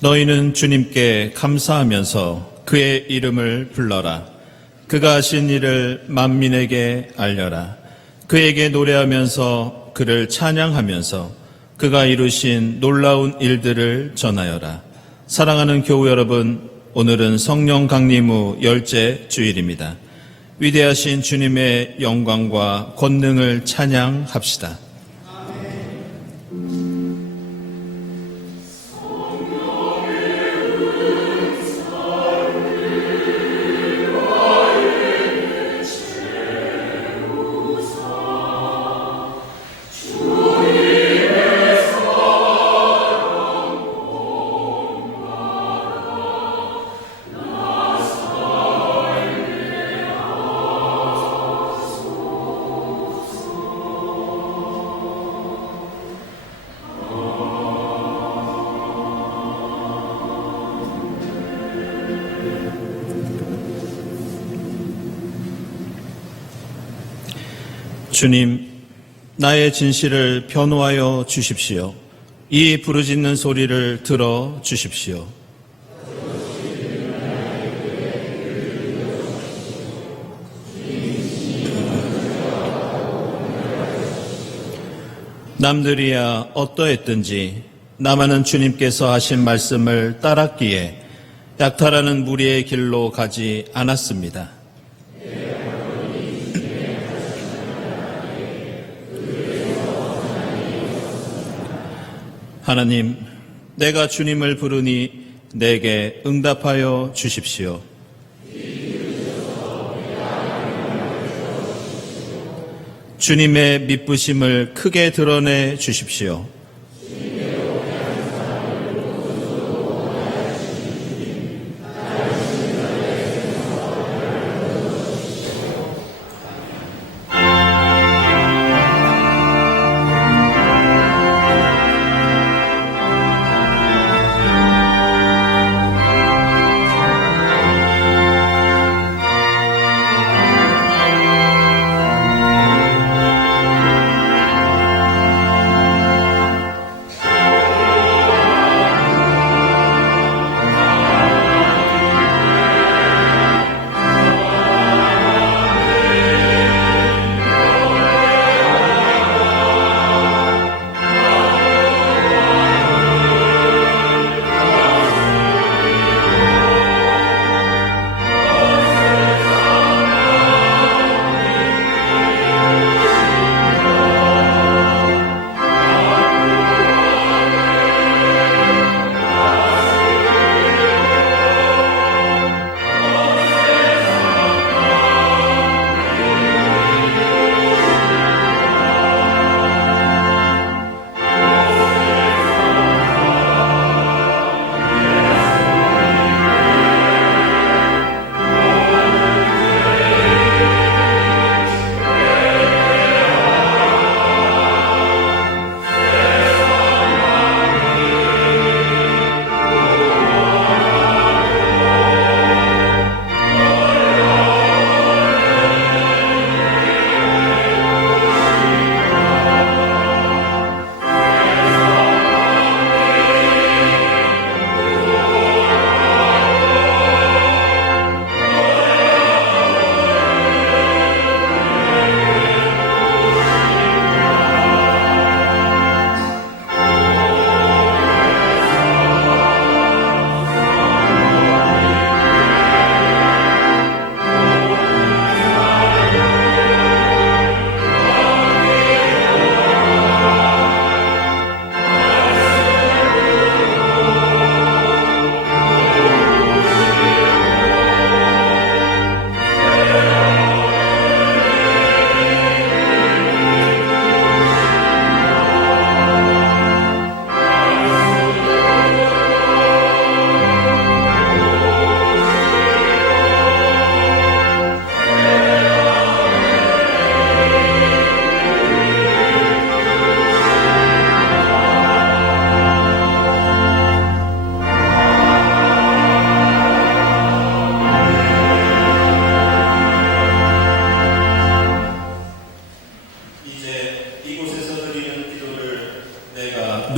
너희는 주님께 감사하면서 그의 이름을 불러라. 그가 하신 일을 만민에게 알려라. 그에게 노래하면서 그를 찬양하면서 그가 이루신 놀라운 일들을 전하여라. 사랑하는 교우 여러분, 오늘은 성령 강림 후 10째 주일입니다. 위대하신 주님의 영광과 권능을 찬양합시다. 주님, 나의 진실을 변호하여 주십시오. 이 부르짖는 소리를 들어 주십시오. 남들이야 어떠했든지 나만은 주님께서 하신 말씀을 따랐기에 약탈하는 무리의 길로 가지 않았습니다. 하나님, 내가 주님을 부르니 내게 응답하여 주십시오. 주님의 미쁘심을 크게 드러내 주십시오.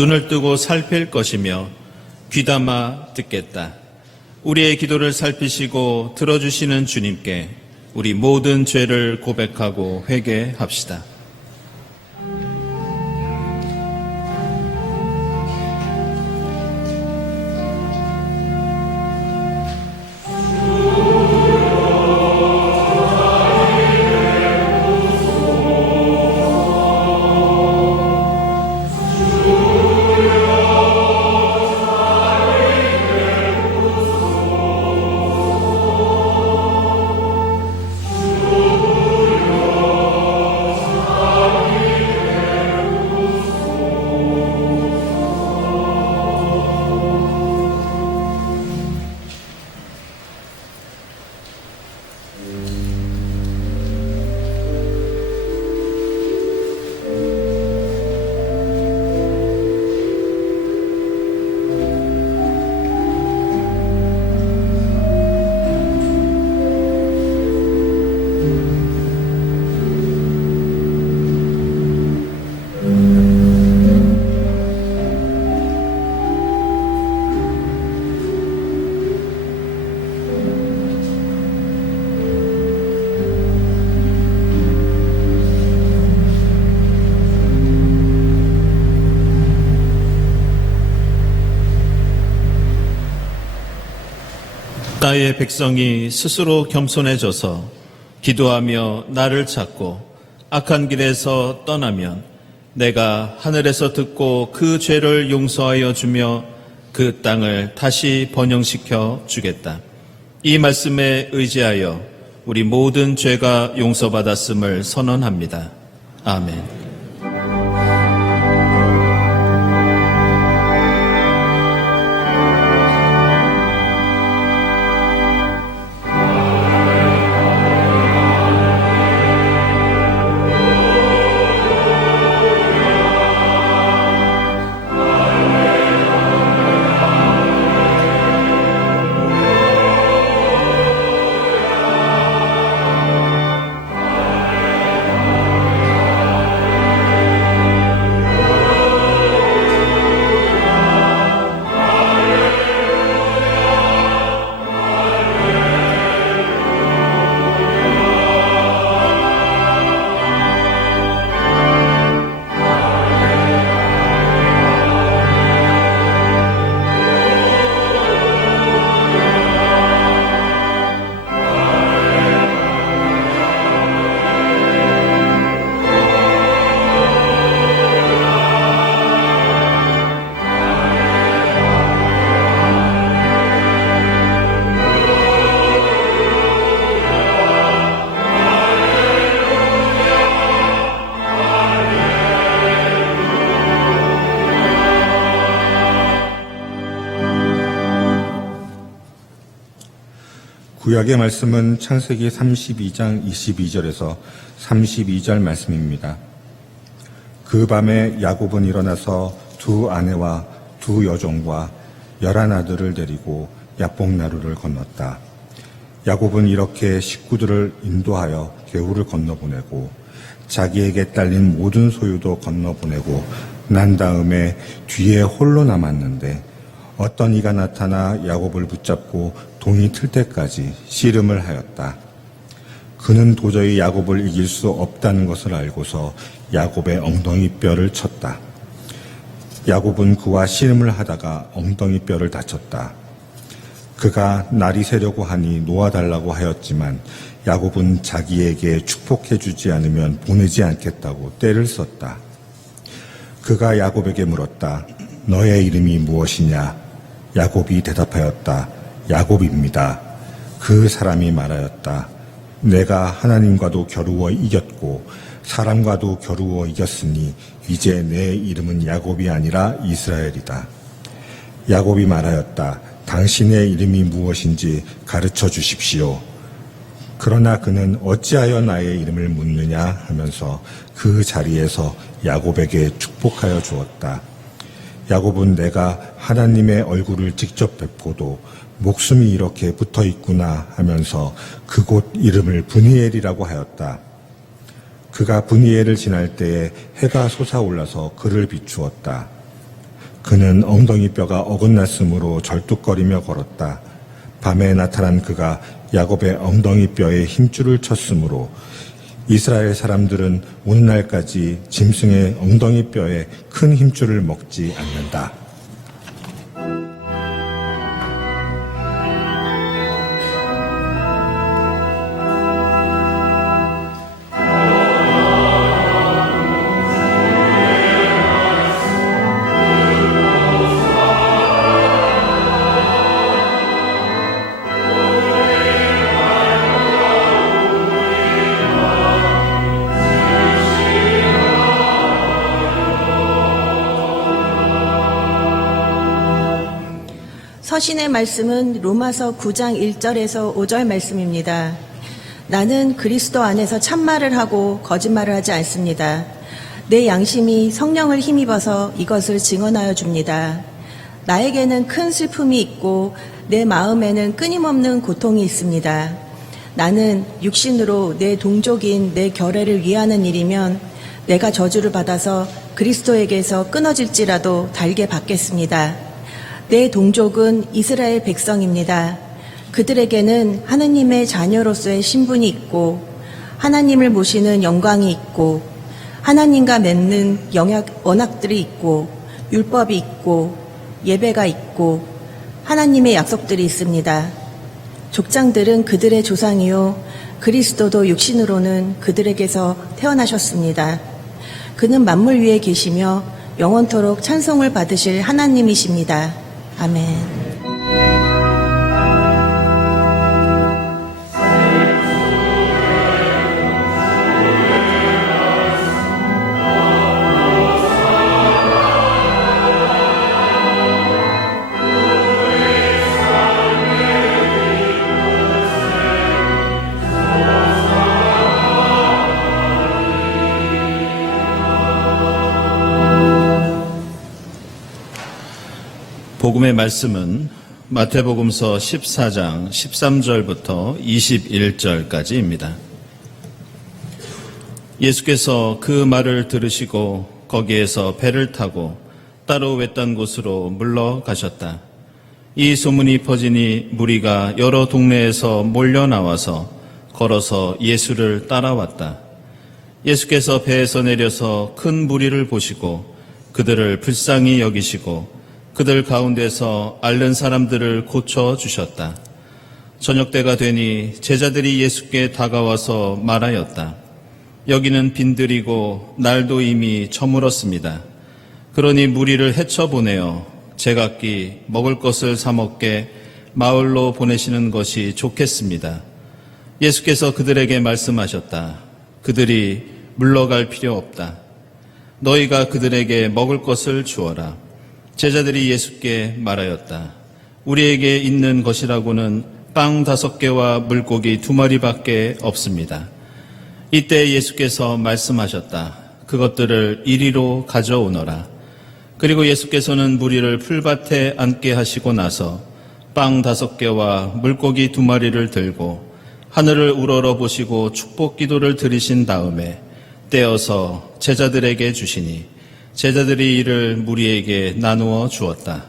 눈을 뜨고 살필 것이며 귀담아 듣겠다. 우리의 기도를 살피시고 들어주시는 주님께 우리 모든 죄를 고백하고 회개합시다. 나의 백성이 스스로 겸손해져서 기도하며 나를 찾고 악한 길에서 떠나면 내가 하늘에서 듣고 그 죄를 용서하여 주며 그 땅을 다시 번영시켜 주겠다. 이 말씀에 의지하여 우리 모든 죄가 용서받았음을 선언합니다. 아멘. 구약의 말씀은 창세기 32장 22절에서 32절 말씀입니다. 그 밤에 야곱은 일어나서 두 아내와 두 여종과 11아들을 데리고 야복나루를 건넜다. 야곱은 이렇게 식구들을 인도하여 개울을 건너보내고 자기에게 딸린 모든 소유도 건너보내고 난 다음에 뒤에 홀로 남았는데 어떤 이가 나타나 야곱을 붙잡고 동이 틀 때까지 씨름을 하였다. 그는 도저히 야곱을 이길 수 없다는 것을 알고서 야곱의 엉덩이뼈를 쳤다. 야곱은 그와 씨름을 하다가 엉덩이뼈를 다쳤다. 그가 날이 새려고 하니 놓아달라고 하였지만 야곱은 자기에게 축복해주지 않으면 보내지 않겠다고 떼를 썼다. 그가 야곱에게 물었다. 너의 이름이 무엇이냐? 야곱이 대답하였다. 야곱입니다. 그 사람이 말하였다. 내가 하나님과도 겨루어 이겼고 사람과도 겨루어 이겼으니 이제 내 이름은 야곱이 아니라 이스라엘이다. 야곱이 말하였다. 당신의 이름이 무엇인지 가르쳐 주십시오. 그러나 그는 어찌하여 나의 이름을 묻느냐 하면서 그 자리에서 야곱에게 축복하여 주었다. 야곱은 내가 하나님의 얼굴을 직접 뵙고도 목숨이 이렇게 붙어 있구나 하면서 그곳 이름을 브니엘이라고 하였다. 그가 브니엘을 지날 때에 해가 솟아올라서 그를 비추었다. 그는 엉덩이뼈가 어긋났으므로 절뚝거리며 걸었다. 밤에 나타난 그가 야곱의 엉덩이뼈에 힘줄을 쳤으므로 이스라엘 사람들은 오늘날까지 짐승의 엉덩이뼈에 큰 힘줄을 먹지 않는다. 서신의 말씀은 로마서 9장 1절에서 5절 말씀입니다. 나는 그리스도 안에서 참말을 하고 거짓말을 하지 않습니다. 내 양심이 성령을 힘입어서 이것을 증언하여 줍니다. 나에게는 큰 슬픔이 있고 내 마음에는 끊임없는 고통이 있습니다. 나는 육신으로 내 동족인 내 결애를 위하는 일이면 내가 저주를 받아서 그리스도에게서 끊어질지라도 달게 받겠습니다. 내 동족은 이스라엘 백성입니다. 그들에게는 하느님의 자녀로서의 신분이 있고 하나님을 모시는 영광이 있고 하나님과 맺는 언약들이 있고 율법이 있고 예배가 있고 하나님의 약속들이 있습니다. 족장들은 그들의 조상이요 그리스도도 육신으로는 그들에게서 태어나셨습니다. 그는 만물 위에 계시며 영원토록 찬송을 받으실 하나님이십니다. 아멘. 복음의 말씀은 마태복음서 14장 13절부터 21절까지입니다. 예수께서 그 말을 들으시고 거기에서 배를 타고 따로 외딴 곳으로 물러가셨다. 이 소문이 퍼지니 무리가 여러 동네에서 몰려 나와서 걸어서 예수를 따라왔다. 예수께서 배에서 내려서 큰 무리를 보시고 그들을 불쌍히 여기시고 그들 가운데서 앓는 사람들을 고쳐주셨다. 저녁때가 되니 제자들이 예수께 다가와서 말하였다. 여기는 빈들이고 날도 이미 저물었습니다. 그러니 무리를 헤쳐보내어 제각기 먹을 것을 사 먹게 마을로 보내시는 것이 좋겠습니다. 예수께서 그들에게 말씀하셨다. 그들이 물러갈 필요 없다. 너희가 그들에게 먹을 것을 주어라. 제자들이 예수께 말하였다. 우리에게 있는 것이라고는 빵 5개와 물고기 2마리밖에 없습니다. 이때 예수께서 말씀하셨다. 그것들을 이리로 가져오너라. 그리고 예수께서는 무리를 풀밭에 앉게 하시고 나서 빵 5개와 물고기 2마리를 들고 하늘을 우러러 보시고 축복 기도를 드리신 다음에 떼어서 제자들에게 주시니 제자들이 이를 무리에게 나누어 주었다.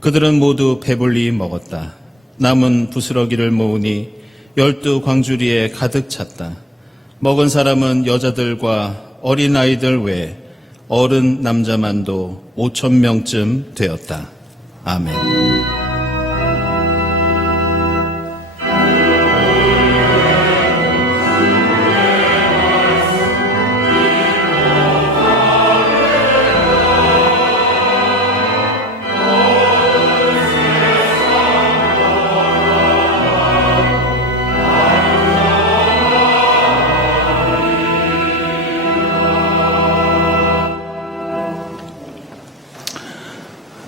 그들은 모두 배불리 먹었다. 남은 부스러기를 모으니 12광주리에 가득 찼다. 먹은 사람은 여자들과 어린아이들 외에 어른 남자만도 5,000명쯤 되었다. 아멘.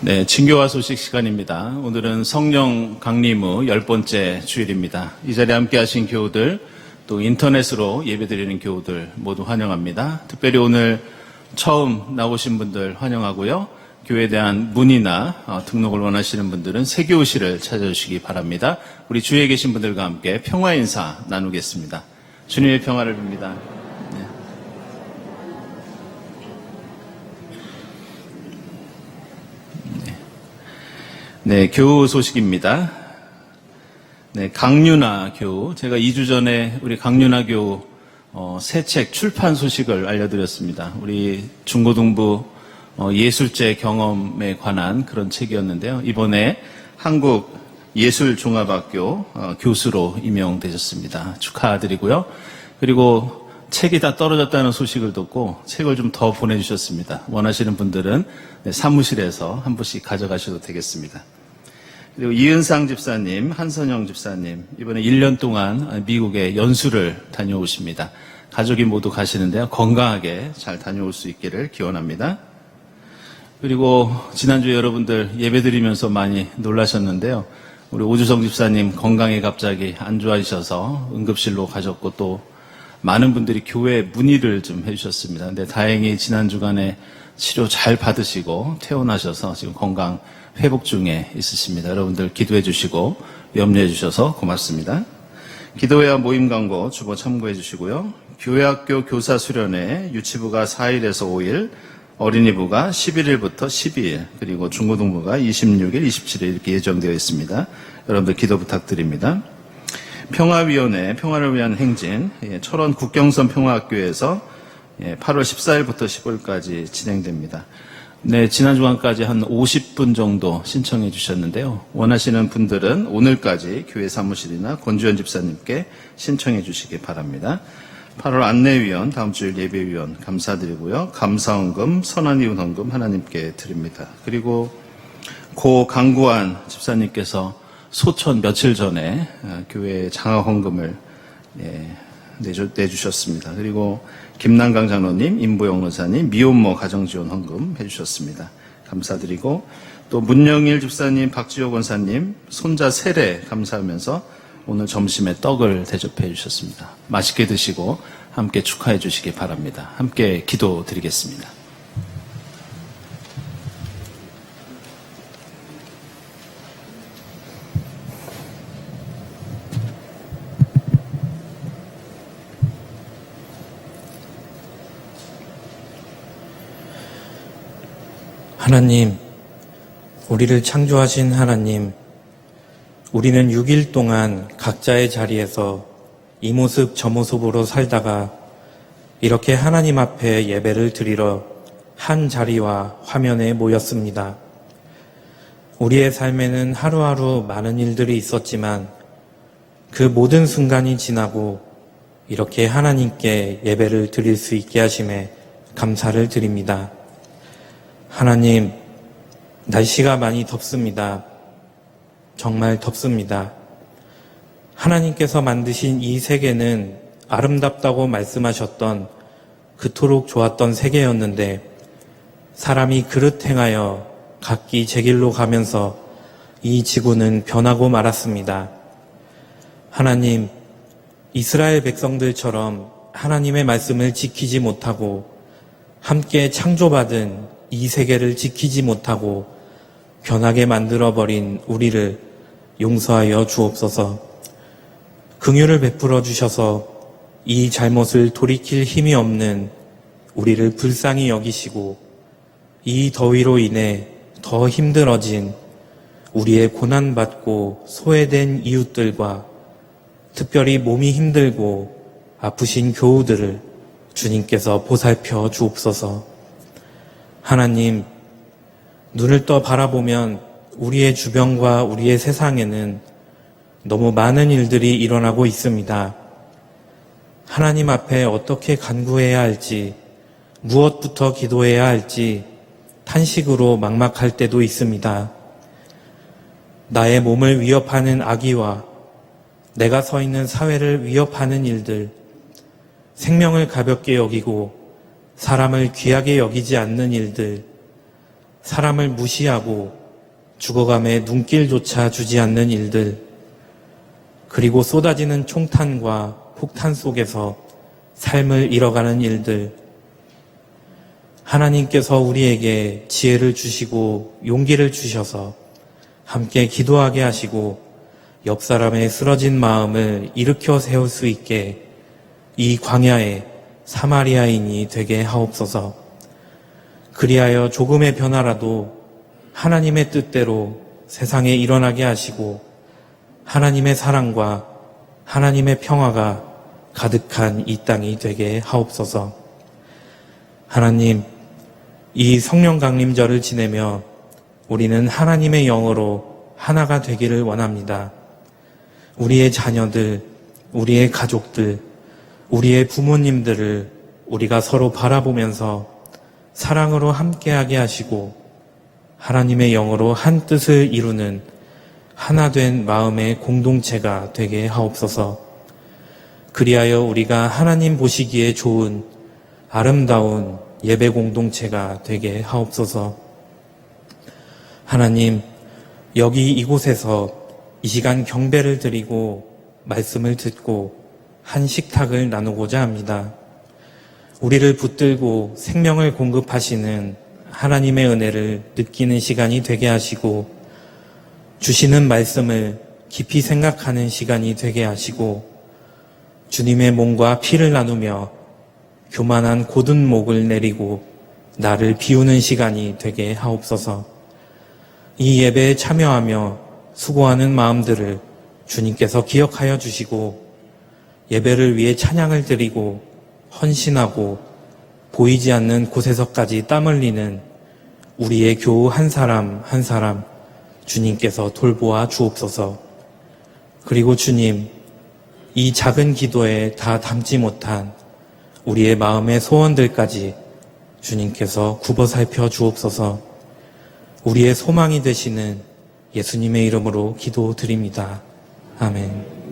네, 친교와 소식 시간입니다. 오늘은 성령 강림 후 10번째 주일입니다. 이 자리에 함께 하신 교우들, 또 인터넷으로 예배드리는 교우들 모두 환영합니다. 특별히 오늘 처음 나오신 분들 환영하고요. 교회에 대한 문의나 등록을 원하시는 분들은 세교실을 찾아주시기 바랍니다. 우리 주위에 계신 분들과 함께 평화 인사 나누겠습니다. 주님의 평화를 빕니다. 네, 교우 소식입니다. 네, 강윤아 교우. 제가 2주 전에 우리 강윤아 교우 새 책 출판 소식을 알려드렸습니다. 우리 중고등부 예술제 경험에 관한 그런 책이었는데요. 이번에 한국예술종합학교 교수로 임명되셨습니다. 축하드리고요. 그리고 책이 다 떨어졌다는 소식을 듣고 책을 좀 더 보내주셨습니다. 원하시는 분들은 사무실에서 한 부씩 가져가셔도 되겠습니다. 그리고 이은상 집사님, 한선영 집사님, 이번에 1년 동안 미국에 연수를 다녀오십니다. 가족이 모두 가시는데요. 건강하게 잘 다녀올 수 있기를 기원합니다. 그리고 지난주에 여러분들 예배드리면서 많이 놀라셨는데요. 우리 오주성 집사님 건강이 갑자기 안 좋아지셔서 응급실로 가셨고 또 많은 분들이 교회 문의를 좀 해주셨습니다. 근데 다행히 지난 주간에 치료 잘 받으시고 퇴원하셔서 지금 건강 회복 중에 있으십니다. 여러분들 기도해 주시고 염려해 주셔서 고맙습니다. 기도회와 모임 광고 주보 참고해 주시고요. 교회학교 교사 수련회 유치부가 4일에서 5일, 어린이부가 11일부터 12일, 그리고 중고등부가 26일, 27일 이렇게 예정되어 있습니다. 여러분들 기도 부탁드립니다. 평화위원회, 평화를 위한 행진, 철원 국경선 평화학교에서 8월 14일부터 15일까지 진행됩니다. 네, 지난 주간까지 한 50분 정도 신청해 주셨는데요. 원하시는 분들은 오늘까지 교회 사무실이나 권주현 집사님께 신청해 주시기 바랍니다. 8월 안내위원, 다음 주일 예배위원 감사드리고요. 감사헌금, 선한이웃 헌금 하나님께 드립니다. 그리고 고 강구한 집사님께서 소천 며칠 전에 교회 장학헌금을 내주셨습니다. 그리고 김남강 장로님, 임보영 의사님, 미혼모 가정지원 헌금 해주셨습니다. 감사드리고 또 문영일 집사님, 박지호 권사님 손자 세례 감사하면서 오늘 점심에 떡을 대접해 주셨습니다. 맛있게 드시고 함께 축하해 주시기 바랍니다. 함께 기도드리겠습니다. 하나님, 우리를 창조하신 하나님, 우리는 6일 동안 각자의 자리에서 이 모습 저 모습으로 살다가 이렇게 하나님 앞에 예배를 드리러 한 자리와 화면에 모였습니다. 우리의 삶에는 하루하루 많은 일들이 있었지만 그 모든 순간이 지나고 이렇게 하나님께 예배를 드릴 수 있게 하심에 감사를 드립니다. 하나님, 날씨가 많이 덥습니다. 정말 덥습니다. 하나님께서 만드신 이 세계는 아름답다고 말씀하셨던 그토록 좋았던 세계였는데 사람이 그릇 행하여 각기 제 길로 가면서 이 지구는 변하고 말았습니다. 하나님, 이스라엘 백성들처럼 하나님의 말씀을 지키지 못하고 함께 창조받은 이 세계를 지키지 못하고 변하게 만들어버린 우리를 용서하여 주옵소서. 긍휼을 베풀어 주셔서 이 잘못을 돌이킬 힘이 없는 우리를 불쌍히 여기시고 이 더위로 인해 더 힘들어진 우리의 고난받고 소외된 이웃들과 특별히 몸이 힘들고 아프신 교우들을 주님께서 보살펴 주옵소서. 하나님, 눈을 떠 바라보면 우리의 주변과 우리의 세상에는 너무 많은 일들이 일어나고 있습니다. 하나님 앞에 어떻게 간구해야 할지, 무엇부터 기도해야 할지 탄식으로 막막할 때도 있습니다. 나의 몸을 위협하는 악의와 내가 서 있는 사회를 위협하는 일들, 생명을 가볍게 여기고 사람을 귀하게 여기지 않는 일들, 사람을 무시하고 죽어감에 눈길조차 주지 않는 일들, 그리고 쏟아지는 총탄과 폭탄 속에서 삶을 잃어가는 일들, 하나님께서 우리에게 지혜를 주시고 용기를 주셔서 함께 기도하게 하시고 옆 사람의 쓰러진 마음을 일으켜 세울 수 있게 이 광야에 사마리아인이 되게 하옵소서. 그리하여 조금의 변화라도 하나님의 뜻대로 세상에 일어나게 하시고 하나님의 사랑과 하나님의 평화가 가득한 이 땅이 되게 하옵소서. 하나님, 이 성령 강림절을 지내며 우리는 하나님의 영으로 하나가 되기를 원합니다. 우리의 자녀들, 우리의 가족들, 우리의 부모님들을 우리가 서로 바라보면서 사랑으로 함께하게 하시고 하나님의 영으로 한 뜻을 이루는 하나 된 마음의 공동체가 되게 하옵소서. 그리하여 우리가 하나님 보시기에 좋은 아름다운 예배 공동체가 되게 하옵소서. 하나님, 여기 이곳에서 이 시간 경배를 드리고 말씀을 듣고 한 식탁을 나누고자 합니다. 우리를 붙들고 생명을 공급하시는 하나님의 은혜를 느끼는 시간이 되게 하시고 주시는 말씀을 깊이 생각하는 시간이 되게 하시고 주님의 몸과 피를 나누며 교만한 곧은 목을 내리고 나를 비우는 시간이 되게 하옵소서. 이 예배에 참여하며 수고하는 마음들을 주님께서 기억하여 주시고 예배를 위해 찬양을 드리고 헌신하고 보이지 않는 곳에서까지 땀 흘리는 우리의 교우 한 사람 한 사람 주님께서 돌보아 주옵소서. 그리고 주님, 이 작은 기도에 다 담지 못한 우리의 마음의 소원들까지 주님께서 굽어 살펴 주옵소서. 우리의 소망이 되시는 예수님의 이름으로 기도드립니다. 아멘.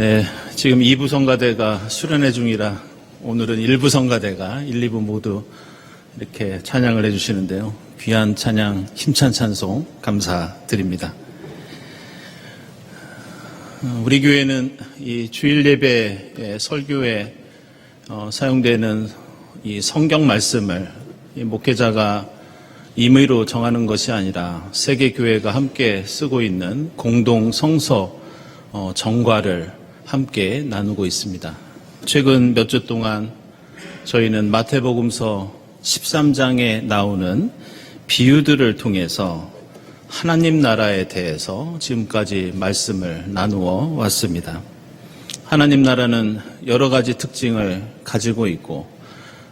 네, 지금 2부 성가대가 수련회 중이라 오늘은 1부 성가대가 1, 2부 모두 이렇게 찬양을 해주시는데요. 귀한 찬양, 힘찬 찬송 감사드립니다. 우리 교회는 이 주일 예배 설교에 사용되는 이 성경 말씀을 이 목회자가 임의로 정하는 것이 아니라 세계 교회가 함께 쓰고 있는 공동 성서 정과를 함께 나누고 있습니다. 최근 몇 주 동안 저희는 마태복음서 13장에 나오는 비유들을 통해서 하나님 나라에 대해서 지금까지 말씀을 나누어 왔습니다. 하나님 나라는 여러 가지 특징을 가지고 있고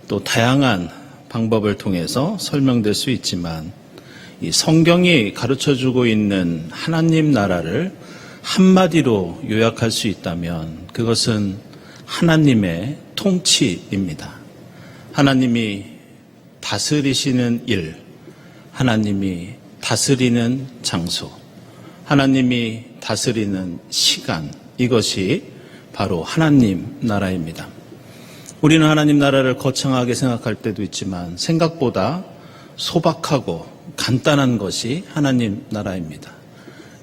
또 다양한 방법을 통해서 설명될 수 있지만 이 성경이 가르쳐주고 있는 하나님 나라를 한마디로 요약할 수 있다면 그것은 하나님의 통치입니다. 하나님이 다스리시는 일, 하나님이 다스리는 장소, 하나님이 다스리는 시간, 이것이 바로 하나님 나라입니다. 우리는 하나님 나라를 거창하게 생각할 때도 있지만 생각보다 소박하고 간단한 것이 하나님 나라입니다.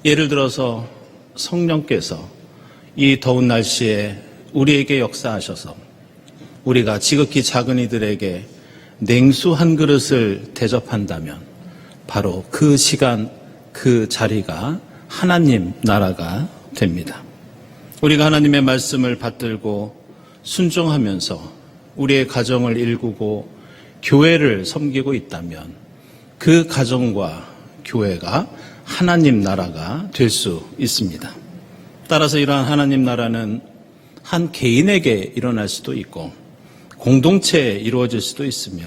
예를 들어서 성령께서 이 더운 날씨에 우리에게 역사하셔서 우리가 지극히 작은 이들에게 냉수 한 그릇을 대접한다면 바로 그 시간, 그 자리가 하나님 나라가 됩니다. 우리가 하나님의 말씀을 받들고 순종하면서 우리의 가정을 일구고 교회를 섬기고 있다면 그 가정과 교회가 하나님 나라가 될 수 있습니다. 따라서 이러한 하나님 나라는 한 개인에게 일어날 수도 있고 공동체에 이루어질 수도 있으며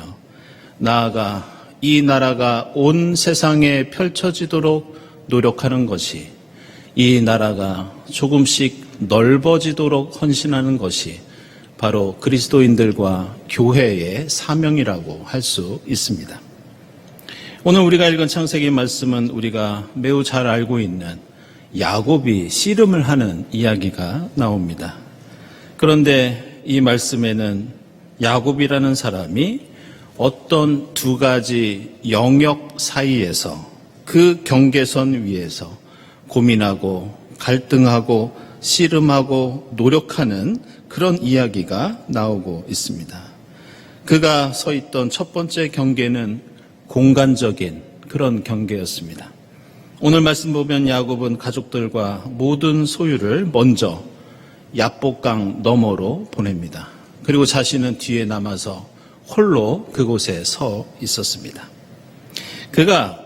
나아가 이 나라가 온 세상에 펼쳐지도록 노력하는 것이 이 나라가 조금씩 넓어지도록 헌신하는 것이 바로 그리스도인들과 교회의 사명이라고 할 수 있습니다. 오늘 우리가 읽은 창세기 말씀은 우리가 매우 잘 알고 있는 야곱이 씨름을 하는 이야기가 나옵니다. 그런데 이 말씀에는 야곱이라는 사람이 어떤 두 가지 영역 사이에서 그 경계선 위에서 고민하고 갈등하고 씨름하고 노력하는 그런 이야기가 나오고 있습니다. 그가 서 있던 첫 번째 경계는 공간적인 그런 경계였습니다. 오늘 말씀 보면 야곱은 가족들과 모든 소유를 먼저 야복강 너머로 보냅니다. 그리고 자신은 뒤에 남아서 홀로 그곳에 서 있었습니다. 그가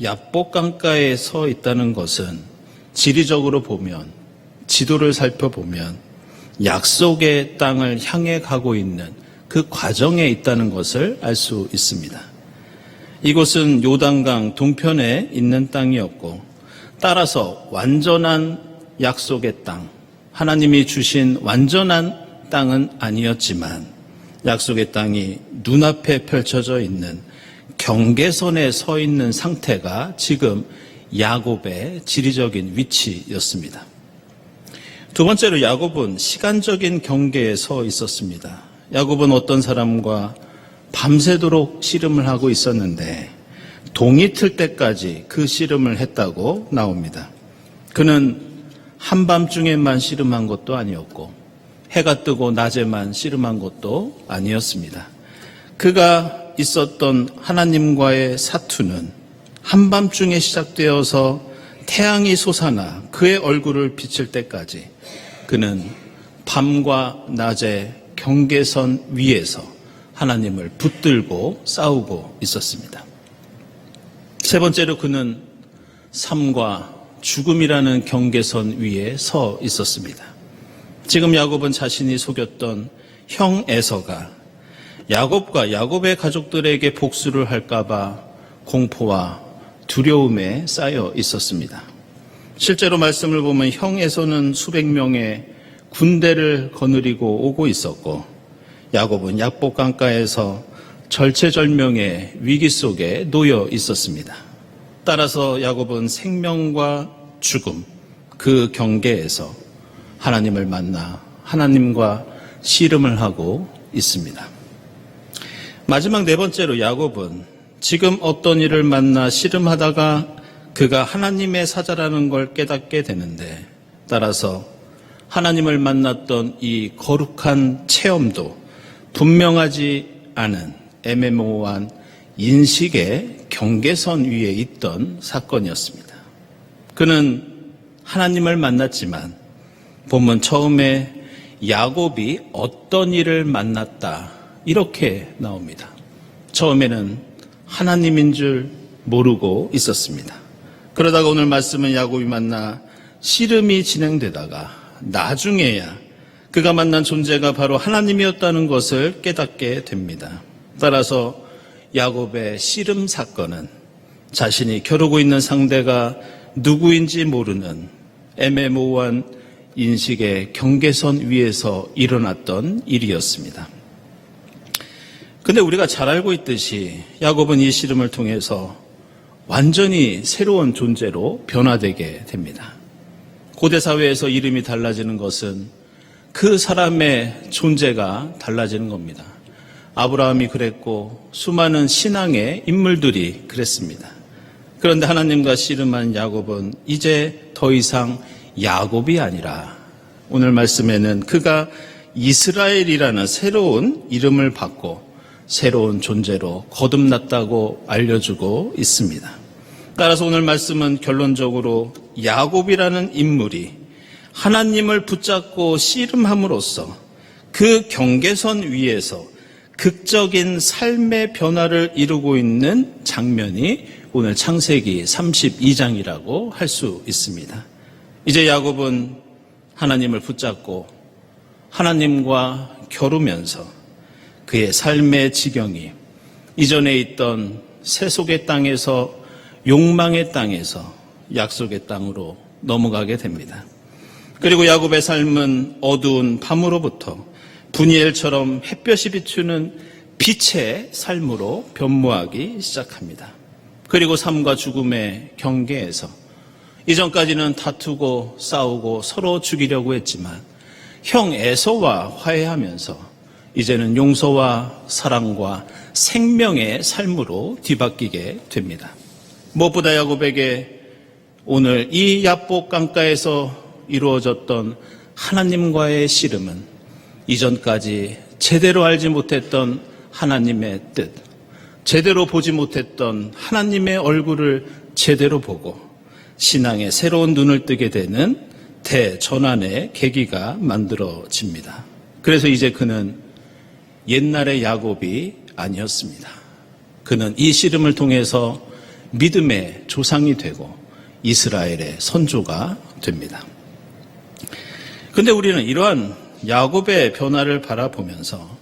야복강가에 서 있다는 것은 지리적으로 보면 지도를 살펴보면 약속의 땅을 향해 가고 있는 그 과정에 있다는 것을 알 수 있습니다. 이곳은 요단강 동편에 있는 땅이었고 따라서 완전한 약속의 땅, 하나님이 주신 완전한 땅은 아니었지만 약속의 땅이 눈앞에 펼쳐져 있는 경계선에 서 있는 상태가 지금 야곱의 지리적인 위치였습니다. 두 번째로 야곱은 시간적인 경계에 서 있었습니다. 야곱은 어떤 사람과 밤새도록 씨름을 하고 있었는데 동이 틀 때까지 그 씨름을 했다고 나옵니다. 그는 한밤중에만 씨름한 것도 아니었고 해가 뜨고 낮에만 씨름한 것도 아니었습니다. 그가 있었던 하나님과의 사투는 한밤중에 시작되어서 태양이 솟아나 그의 얼굴을 비칠 때까지 그는 밤과 낮의 경계선 위에서 하나님을 붙들고 싸우고 있었습니다. 세 번째로 그는 삶과 죽음이라는 경계선 위에 서 있었습니다. 지금 야곱은 자신이 속였던 형 에서가 야곱과 야곱의 가족들에게 복수를 할까봐 공포와 두려움에 쌓여 있었습니다. 실제로 말씀을 보면 형 에서는 수백 명의 군대를 거느리고 오고 있었고 야곱은 야복강가에서 절체절명의 위기 속에 놓여 있었습니다. 따라서 야곱은 생명과 죽음, 그 경계에서 하나님을 만나 하나님과 씨름을 하고 있습니다. 마지막 네 번째로 야곱은 지금 어떤 일을 만나 씨름하다가 그가 하나님의 사자라는 걸 깨닫게 되는데, 따라서 하나님을 만났던 이 거룩한 체험도 분명하지 않은 애매모호한 인식의 경계선 위에 있던 사건이었습니다. 그는 하나님을 만났지만 본문 처음에 야곱이 어떤 일을 만났다 이렇게 나옵니다. 처음에는 하나님인 줄 모르고 있었습니다. 그러다가 오늘 말씀은 야곱이 만나 씨름이 진행되다가 나중에야 그가 만난 존재가 바로 하나님이었다는 것을 깨닫게 됩니다. 따라서 야곱의 씨름 사건은 자신이 겨루고 있는 상대가 누구인지 모르는 애매모호한 인식의 경계선 위에서 일어났던 일이었습니다. 근데 우리가 잘 알고 있듯이 야곱은 이 씨름을 통해서 완전히 새로운 존재로 변화되게 됩니다. 고대 사회에서 이름이 달라지는 것은 그 사람의 존재가 달라지는 겁니다. 아브라함이 그랬고 수많은 신앙의 인물들이 그랬습니다. 그런데 하나님과 씨름한 야곱은 이제 더 이상 야곱이 아니라 오늘 말씀에는 그가 이스라엘이라는 새로운 이름을 받고 새로운 존재로 거듭났다고 알려주고 있습니다. 따라서 오늘 말씀은 결론적으로 야곱이라는 인물이 하나님을 붙잡고 씨름함으로써 그 경계선 위에서 극적인 삶의 변화를 이루고 있는 장면이 오늘 창세기 32장이라고 할 수 있습니다. 이제 야곱은 하나님을 붙잡고 하나님과 겨루면서 그의 삶의 지경이 이전에 있던 세속의 땅에서 욕망의 땅에서 약속의 땅으로 넘어가게 됩니다. 그리고 야곱의 삶은 어두운 밤으로부터 분이엘처럼 햇볕이 비추는 빛의 삶으로 변모하기 시작합니다. 그리고 삶과 죽음의 경계에서 이전까지는 다투고 싸우고 서로 죽이려고 했지만 형 에서와 화해하면서 이제는 용서와 사랑과 생명의 삶으로 뒤바뀌게 됩니다. 무엇보다 야곱에게 오늘 이 야복 강가에서 이루어졌던 하나님과의 씨름은 이전까지 제대로 알지 못했던 하나님의 뜻, 제대로 보지 못했던 하나님의 얼굴을 제대로 보고 신앙의 새로운 눈을 뜨게 되는 대전환의 계기가 만들어집니다. 그래서 이제 그는 옛날의 야곱이 아니었습니다. 그는 이 씨름을 통해서 믿음의 조상이 되고 이스라엘의 선조가 됩니다. 그런데 우리는 이러한 야곱의 변화를 바라보면서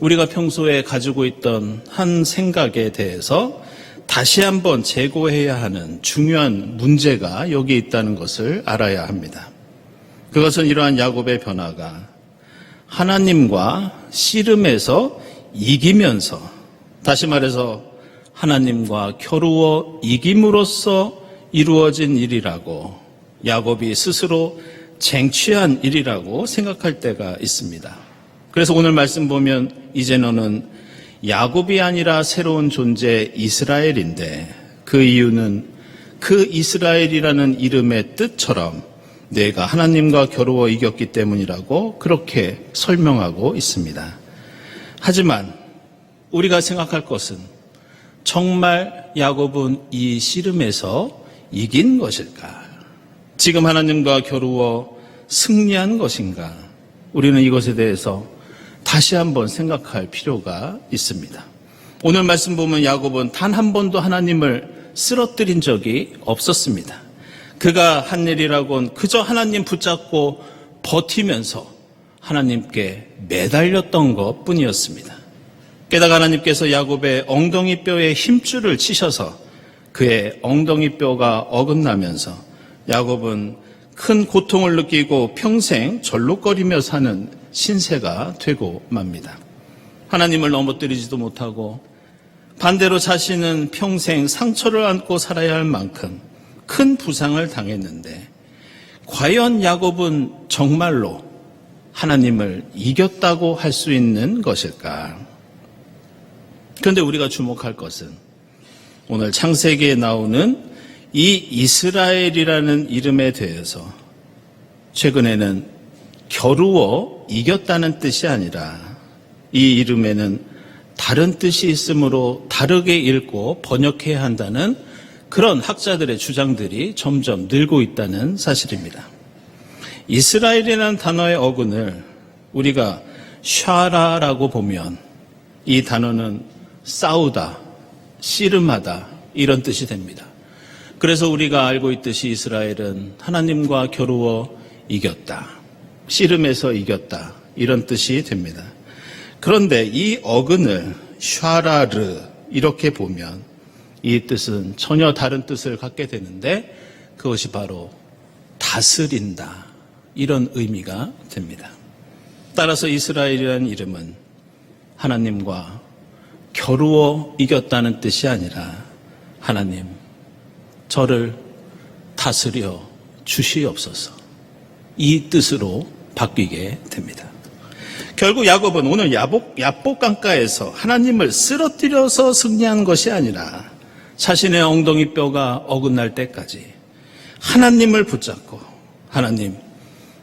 우리가 평소에 가지고 있던 한 생각에 대해서 다시 한번 재고해야 하는 중요한 문제가 여기 있다는 것을 알아야 합니다. 그것은 이러한 야곱의 변화가 하나님과 씨름에서 이기면서, 다시 말해서 하나님과 겨루어 이김으로써 이루어진 일이라고 야곱이 스스로 쟁취한 일이라고 생각할 때가 있습니다. 그래서 오늘 말씀 보면 이제 너는 야곱이 아니라 새로운 존재 이스라엘인데 그 이유는 그 이스라엘이라는 이름의 뜻처럼 내가 하나님과 겨루어 이겼기 때문이라고 그렇게 설명하고 있습니다. 하지만 우리가 생각할 것은 정말 야곱은 이 씨름에서 이긴 것일까? 지금 하나님과 겨루어 승리한 것인가? 우리는 이것에 대해서 다시 한번 생각할 필요가 있습니다. 오늘 말씀 보면 야곱은 단 한 번도 하나님을 쓰러뜨린 적이 없었습니다. 그가 한 일이라고는 그저 하나님 붙잡고 버티면서 하나님께 매달렸던 것 뿐이었습니다. 게다가 하나님께서 야곱의 엉덩이 뼈에 힘줄을 치셔서 그의 엉덩이 뼈가 어긋나면서 야곱은 큰 고통을 느끼고 평생 절룩거리며 사는 신세가 되고 맙니다. 하나님을 넘어뜨리지도 못하고 반대로 자신은 평생 상처를 안고 살아야 할 만큼 큰 부상을 당했는데 과연 야곱은 정말로 하나님을 이겼다고 할 수 있는 것일까? 그런데 우리가 주목할 것은 오늘 창세기에 나오는 이 이스라엘이라는 이름에 대해서 최근에는 겨루어 이겼다는 뜻이 아니라 이 이름에는 다른 뜻이 있으므로 다르게 읽고 번역해야 한다는 그런 학자들의 주장들이 점점 늘고 있다는 사실입니다. 이스라엘이라는 단어의 어근을 우리가 샤라라고 보면 이 단어는 싸우다, 씨름하다 이런 뜻이 됩니다. 그래서 우리가 알고 있듯이 이스라엘은 하나님과 겨루어 이겼다, 씨름해서 이겼다 이런 뜻이 됩니다. 그런데 이 어근을 샤라르 이렇게 보면 이 뜻은 전혀 다른 뜻을 갖게 되는데 그것이 바로 다스린다 이런 의미가 됩니다. 따라서 이스라엘이라는 이름은 하나님과 겨루어 이겼다는 뜻이 아니라 하나님 저를 다스려 주시옵소서 이 뜻으로 바뀌게 됩니다. 결국 야곱은 오늘 야복 강가에서 하나님을 쓰러뜨려서 승리한 것이 아니라 자신의 엉덩이 뼈가 어긋날 때까지 하나님을 붙잡고 하나님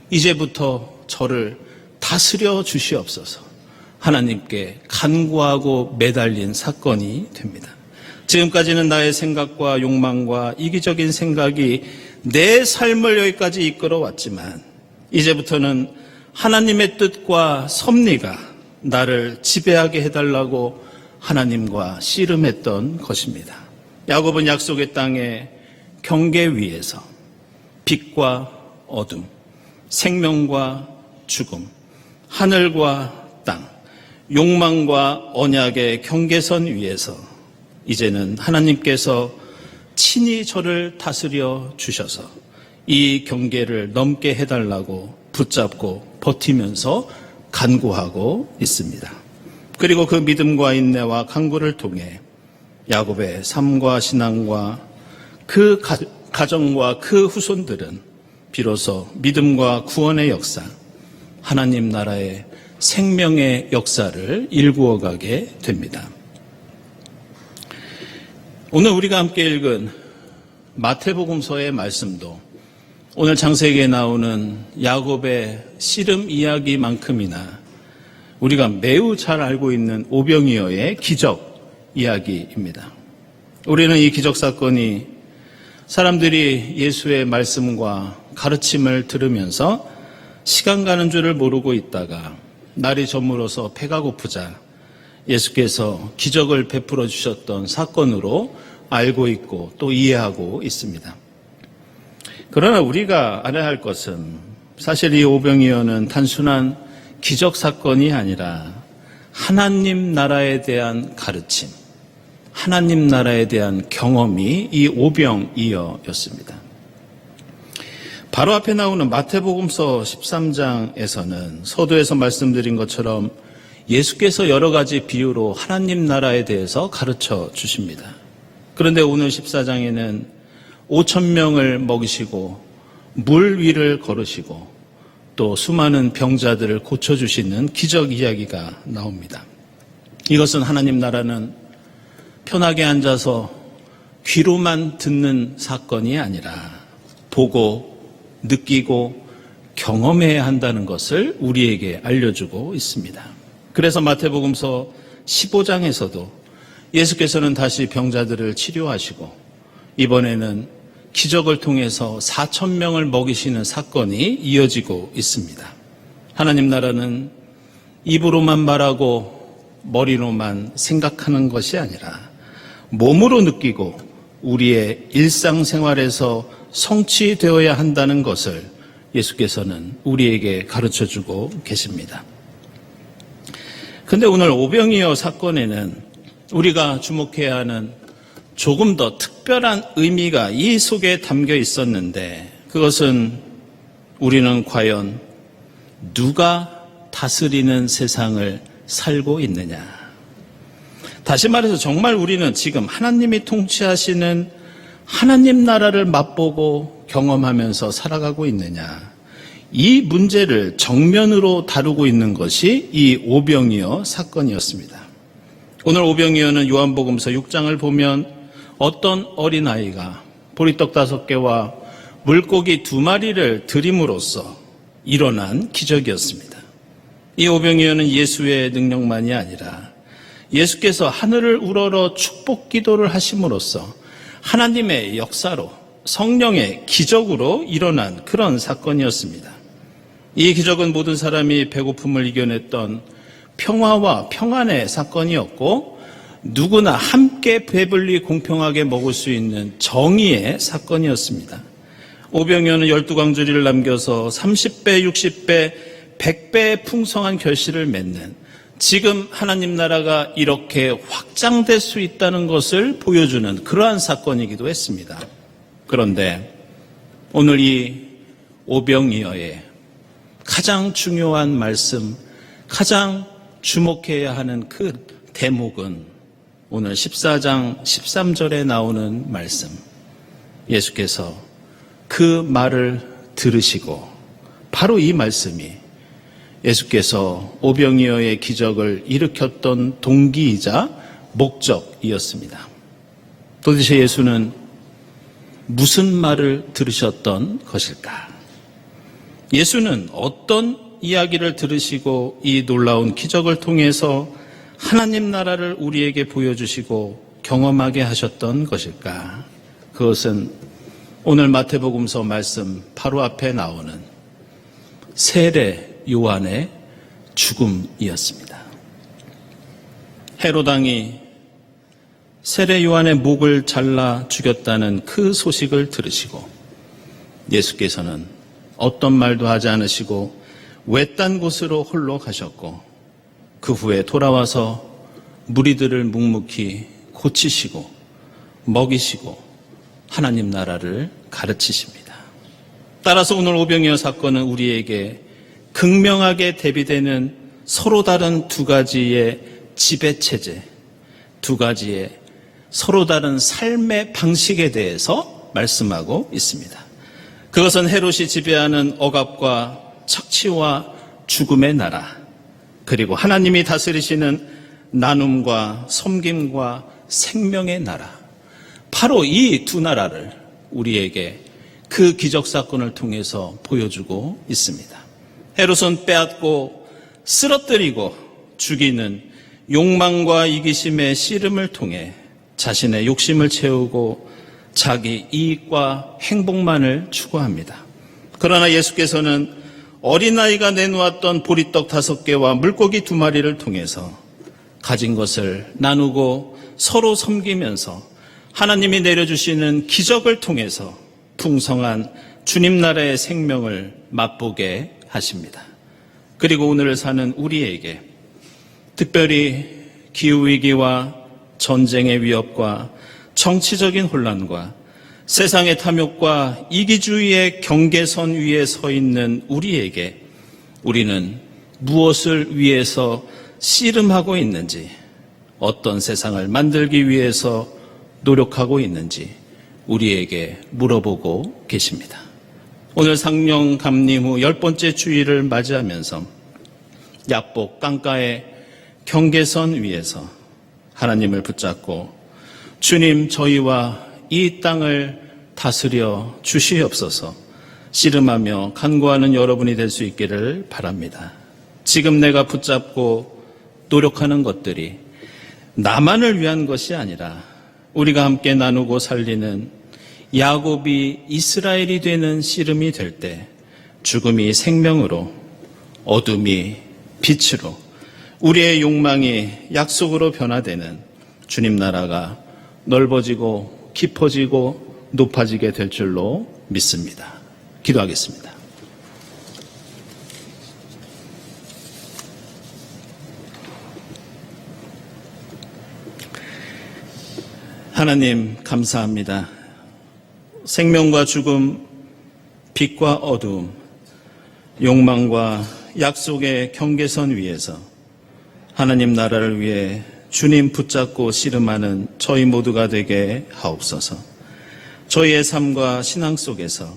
이제부터 저를 다스려 주시옵소서 하나님께 간구하고 매달린 사건이 됩니다. 지금까지는 나의 생각과 욕망과 이기적인 생각이 내 삶을 여기까지 이끌어왔지만 이제부터는 하나님의 뜻과 섭리가 나를 지배하게 해달라고 하나님과 씨름했던 것입니다. 야곱은 약속의 땅의 경계 위에서 빛과 어둠, 생명과 죽음, 하늘과 땅, 욕망과 언약의 경계선 위에서 이제는 하나님께서 친히 저를 다스려 주셔서 이 경계를 넘게 해달라고 붙잡고 버티면서 간구하고 있습니다. 그리고 그 믿음과 인내와 간구를 통해 야곱의 삶과 신앙과 그 가정과 그 후손들은 비로소 믿음과 구원의 역사, 하나님 나라의 생명의 역사를 일구어가게 됩니다. 오늘 우리가 함께 읽은 마태복음서의 말씀도 오늘 창세기에 나오는 야곱의 씨름 이야기만큼이나 우리가 매우 잘 알고 있는 오병이어의 기적 이야기입니다. 우리는 이 기적 사건이 사람들이 예수의 말씀과 가르침을 들으면서 시간 가는 줄을 모르고 있다가 날이 저물어서 배가 고프자 예수께서 기적을 베풀어 주셨던 사건으로 알고 있고 또 이해하고 있습니다. 그러나 우리가 알아야 할 것은 사실 이 오병이어는 단순한 기적 사건이 아니라 하나님 나라에 대한 가르침, 하나님 나라에 대한 경험이 이 오병이어였습니다. 바로 앞에 나오는 마태복음서 13장에서는 서두에서 말씀드린 것처럼 예수께서 여러 가지 비유로 하나님 나라에 대해서 가르쳐 주십니다. 그런데 오늘 14장에는 5,000명을 먹이시고 물 위를 걸으시고 또 수많은 병자들을 고쳐주시는 기적 이야기가 나옵니다. 이것은 하나님 나라는 편하게 앉아서 귀로만 듣는 사건이 아니라 보고 느끼고 경험해야 한다는 것을 우리에게 알려주고 있습니다. 그래서 마태복음서 15장에서도 예수께서는 다시 병자들을 치료하시고 이번에는 기적을 통해서 4,000명을 먹이시는 사건이 이어지고 있습니다. 하나님 나라는 입으로만 말하고 머리로만 생각하는 것이 아니라 몸으로 느끼고 우리의 일상생활에서 성취되어야 한다는 것을 예수께서는 우리에게 가르쳐주고 계십니다. 그런데 오늘 오병이어 사건에는 우리가 주목해야 하는 조금 더 특별한 의미가 이 속에 담겨 있었는데 그것은 우리는 과연 누가 다스리는 세상을 살고 있느냐. 다시 말해서 정말 우리는 지금 하나님이 통치하시는 하나님 나라를 맛보고 경험하면서 살아가고 있느냐? 이 문제를 정면으로 다루고 있는 것이 이 오병이어 사건이었습니다. 오늘 오병이어는 요한복음서 6장을 보면 어떤 어린아이가 보리떡 5개와 물고기 2마리를 드림으로써 일어난 기적이었습니다. 이 오병이어는 예수의 능력만이 아니라 예수께서 하늘을 우러러 축복 기도를 하심으로써 하나님의 역사로 성령의 기적으로 일어난 그런 사건이었습니다. 이 기적은 모든 사람이 배고픔을 이겨냈던 평화와 평안의 사건이었고 누구나 함께 배불리 공평하게 먹을 수 있는 정의의 사건이었습니다. 오병이어는 12광주리를 남겨서 30배, 60배, 100배의 풍성한 결실을 맺는 지금 하나님 나라가 이렇게 확장될 수 있다는 것을 보여주는 그러한 사건이기도 했습니다. 그런데 오늘 이 오병이어의 가장 중요한 말씀, 가장 주목해야 하는 그 대목은 오늘 14장 13절에 나오는 말씀. 예수께서 그 말을 들으시고 바로 이 말씀이 예수께서 오병이어의 기적을 일으켰던 동기이자 목적이었습니다. 도대체 예수는 무슨 말을 들으셨던 것일까? 예수는 어떤 이야기를 들으시고 이 놀라운 기적을 통해서 하나님 나라를 우리에게 보여주시고 경험하게 하셨던 것일까? 그것은 오늘 마태복음서 말씀 바로 앞에 나오는 세례 요한의 죽음이었습니다. 헤롯 왕이 세례 요한의 목을 잘라 죽였다는 그 소식을 들으시고 예수께서는 어떤 말도 하지 않으시고 외딴 곳으로 홀로 가셨고 그 후에 돌아와서 무리들을 묵묵히 고치시고 먹이시고 하나님 나라를 가르치십니다. 따라서 오늘 오병이어 사건은 우리에게 극명하게 대비되는 서로 다른 두 가지의 지배체제, 두 가지의 서로 다른 삶의 방식에 대해서 말씀하고 있습니다. 그것은 헤롯이 지배하는 억압과 착취와 죽음의 나라, 그리고 하나님이 다스리시는 나눔과 섬김과 생명의 나라, 바로 이 두 나라를 우리에게 그 기적사건을 통해서 보여주고 있습니다. 헤롯은 빼앗고 쓰러뜨리고 죽이는 욕망과 이기심의 씨름을 통해 자신의 욕심을 채우고 자기 이익과 행복만을 추구합니다. 그러나 예수께서는 어린아이가 내놓았던 보리떡 5개와 물고기 2마리를 통해서 가진 것을 나누고 서로 섬기면서 하나님이 내려주시는 기적을 통해서 풍성한 주님 나라의 생명을 맛보게 하십니다. 그리고 오늘을 사는 우리에게 특별히 기후위기와 전쟁의 위협과 정치적인 혼란과 세상의 탐욕과 이기주의의 경계선 위에 서 있는 우리에게 우리는 무엇을 위해서 씨름하고 있는지, 어떤 세상을 만들기 위해서 노력하고 있는지 우리에게 물어보고 계십니다. 오늘 상령 감림 후 10번째 주일을 맞이하면서 약복 강가의 경계선 위에서 하나님을 붙잡고 주님, 저희와 이 땅을 다스려 주시옵소서 씨름하며 간구하는 여러분이 될 수 있기를 바랍니다. 지금 내가 붙잡고 노력하는 것들이 나만을 위한 것이 아니라 우리가 함께 나누고 살리는 야곱이 이스라엘이 되는 씨름이 될 때 죽음이 생명으로, 어둠이 빛으로, 우리의 욕망이 약속으로 변화되는 주님 나라가 넓어지고 깊어지고 높아지게 될 줄로 믿습니다. 기도하겠습니다. 하나님 감사합니다. 생명과 죽음, 빛과 어두움, 욕망과 약속의 경계선 위에서 하나님 나라를 위해 주님 붙잡고 씨름하는 저희 모두가 되게 하옵소서. 저희의 삶과 신앙 속에서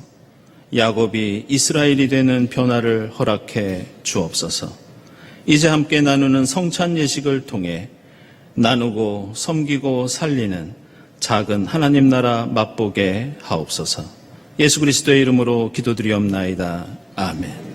야곱이 이스라엘이 되는 변화를 허락해 주옵소서. 이제 함께 나누는 성찬 예식을 통해 나누고 섬기고 살리는 작은 하나님 나라 맛보게 하옵소서. 예수 그리스도의 이름으로 기도드리옵나이다. 아멘.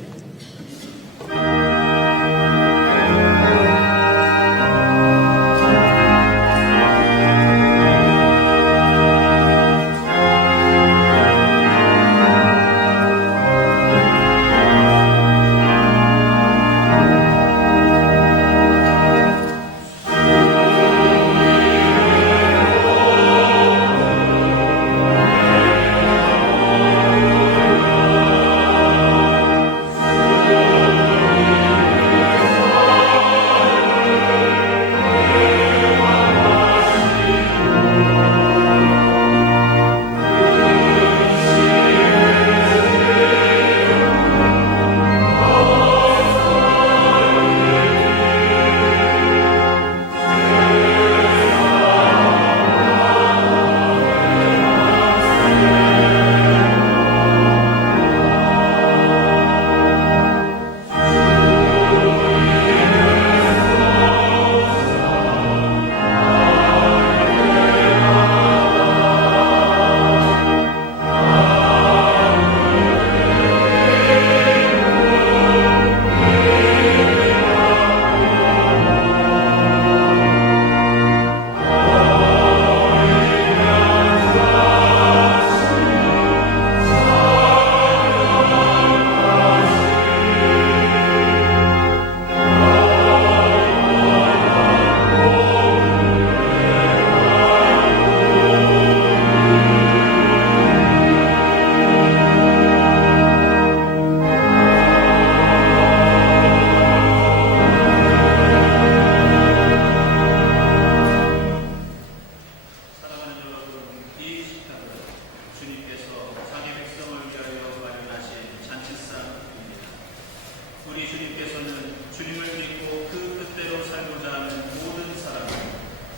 우리 주님께서는 주님을 믿고 그 뜻대로 살고자 하는 모든 사람을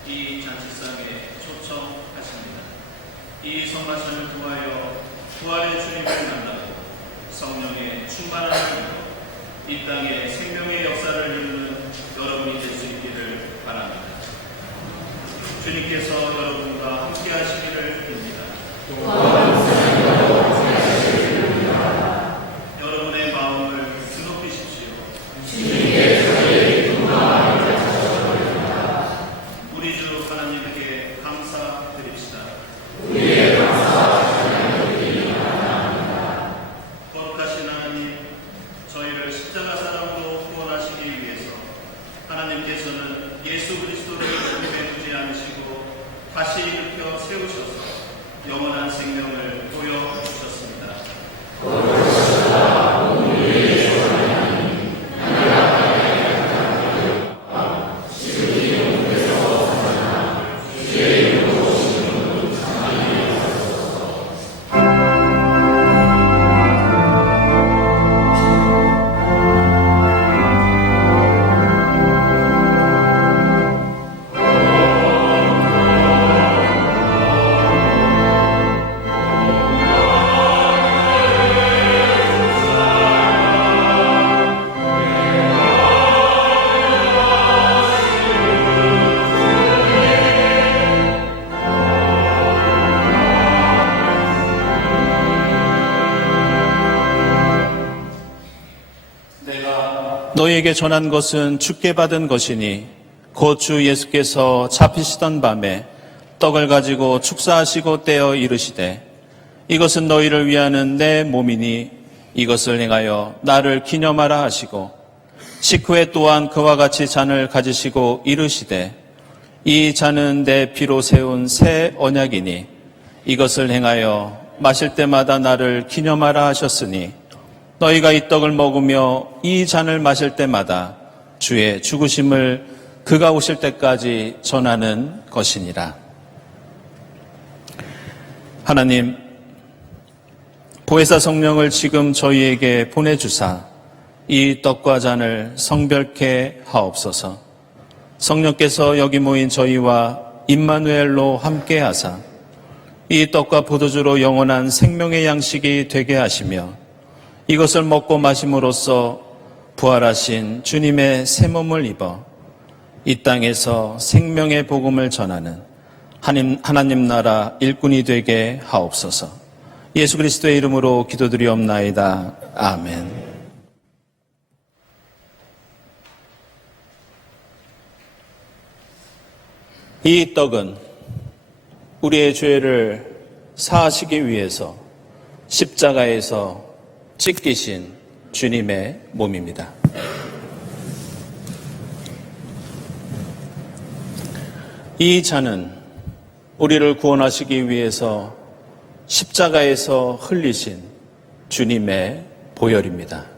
이 잔치상에 초청하십니다. 이 성만찬을 통하여 부활의 주님을 만나고 성령의 충만함으로 이 땅에 생명의 역사를 이루는 여러분이 될 수 있기를 바랍니다. 주님께서 여러분과 함께 하시기를 빕니다. 여러분의 마음을 드높이십시오. 우리 주 하나님께 감사드립시다. 거룩하신 하나님, 저희를 십자가 사랑으로 구원하시기 위해서 하나님께서는 예수 그리스도를 죽음에 두지 않으시고 다시 일으켜 세우셔서 영원한 생명을 보여주셨습니다. 너희에게 전한 것은 주께 받은 것이니 곧 주 예수께서 잡히시던 밤에 떡을 가지고 축사하시고 떼어 이르시되 이것은 너희를 위하는 내 몸이니 이것을 행하여 나를 기념하라 하시고 식후에 또한 그와 같이 잔을 가지시고 이르시되 이 잔은 내 피로 세운 새 언약이니 이것을 행하여 마실 때마다 나를 기념하라 하셨으니 너희가 이 떡을 먹으며 이 잔을 마실 때마다 주의 죽으심을 그가 오실 때까지 전하는 것이니라. 하나님, 보혜사 성령을 지금 저희에게 보내주사 이 떡과 잔을 성별케 하옵소서. 성령께서 여기 모인 저희와 임마누엘로 함께하사 이 떡과 포도주로 영원한 생명의 양식이 되게 하시며 이것을 먹고 마심으로써 부활하신 주님의 새 몸을 입어 이 땅에서 생명의 복음을 전하는 하나님 나라 일꾼이 되게 하옵소서. 예수 그리스도의 이름으로 기도드리옵나이다. 아멘. 이 떡은 우리의 죄를 사하시기 위해서 십자가에서 찢기신 주님의 몸입니다. 이 잔은 우리를 구원하시기 위해서 십자가에서 흘리신 주님의 보혈입니다.